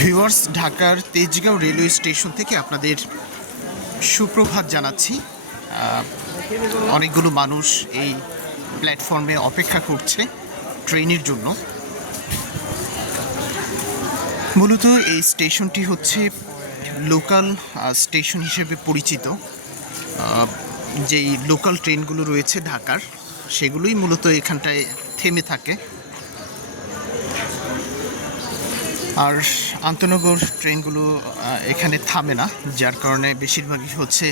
Viewers, ঢাকার Tejgaon railway station থেকে আপনাদের সুপ্রভাত জানাচ্ছি। অনেকগুলো মানুষ এই প্ল্যাটফর্মে অপেক্ষা করছে ট্রেনের জন্য। মূলত এই স্টেশনটি হচ্ছে লোকাল স্টেশন হিসেবে পরিচিত। যেই লোকাল ট্রেনগুলো রয়েছে ঢাকার, সেগুলোই মূলত এখানটায় থেমে থাকে। আর আন্তনগর ট্রেনগুলো এখানে থামে না, যার কারণে বেশিরভাগই হচ্ছে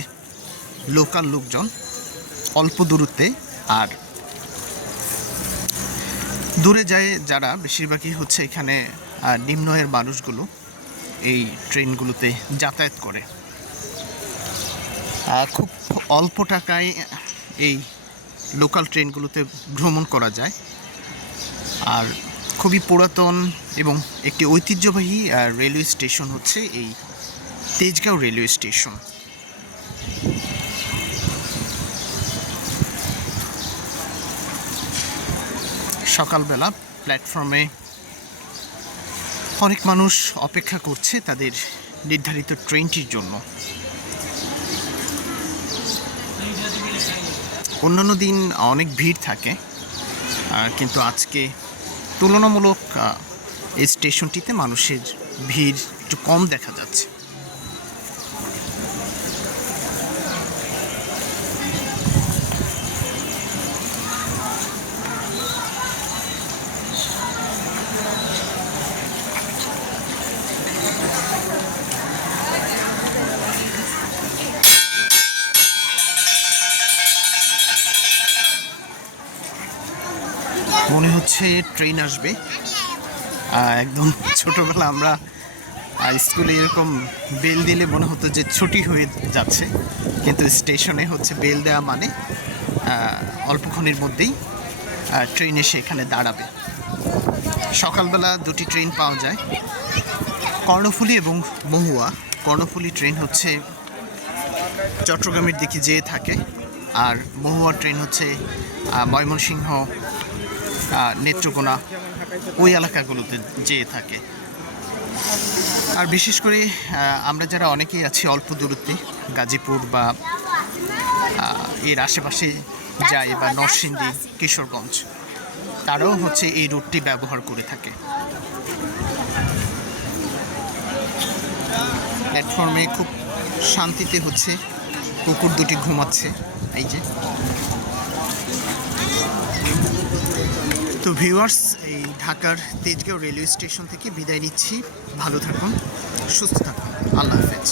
লোকাল লোকজন অল্প দূরত্বে। আর দূরে যায় যারা, বেশিরভাগই হচ্ছে এখানে নিম্ন আয়ের মানুষগুলো এই ট্রেনগুলোতে যাতায়াত করে। খুব অল্প টাকায় এই লোকাল ট্রেনগুলোতে ভ্রমণ করা যায়। আর খুবই পুরাতন এবং একটি ঐতিহ্যবাহী রেলওয়ে স্টেশন হচ্ছে এই তেজগাঁও রেলওয়ে স্টেশন। সকালবেলা প্ল্যাটফর্মে অনেক মানুষ অপেক্ষা করছে তাদের নির্ধারিত ট্রেনটির জন্য। অন্যান্য দিন অনেক ভিড় থাকে, কিন্তু আজকে তুলনামূলক এই স্টেশনটিতে মানুষের ভিড় একটু কম দেখা যাচ্ছে। মনে হচ্ছে ট্রেন আসবে। একদম ছোটোবেলা আমরা স্কুলে এরকম বেল দিলে মনে হতো যে ছুটি হয়ে যাচ্ছে, কিন্তু স্টেশনে হচ্ছে বেল দেওয়া মানে অল্পক্ষণের মধ্যেই ট্রেন এসে এখানে দাঁড়াবে। সকালবেলা দুটি ট্রেন পাওয়া যায়, কর্ণফুলী এবং মহুয়া। কর্ণফুলী ট্রেন হচ্ছে চট্টগ্রামের দিকে যেয়ে থাকে, আর মহুয়া ট্রেন হচ্ছে ময়মনসিংহ, নেত্রকোনা, ওই এলাকাগুলোতে যেয়ে থাকে। আর বিশেষ করে আমরা যারা অনেকেই আছি অল্প দূরত্বে, গাজীপুর বা এর আশেপাশে যাই, বা নরসিংদী, কিশোরগঞ্জ, তারাও হচ্ছে এই রুটটি ব্যবহার করে থাকে। প্ল্যাটফর্মে খুব শান্তিতে হচ্ছে কুকুর দুটি ঘুমাচ্ছে, এই যে। তো ভিউয়ার্স, এই ঢাকার তেজগাঁও রেলওয়ে স্টেশন থেকে বিদায় নিচ্ছি। ভালো থাকুন, সুস্থ থাকুন, আল্লাহ হাফেজ।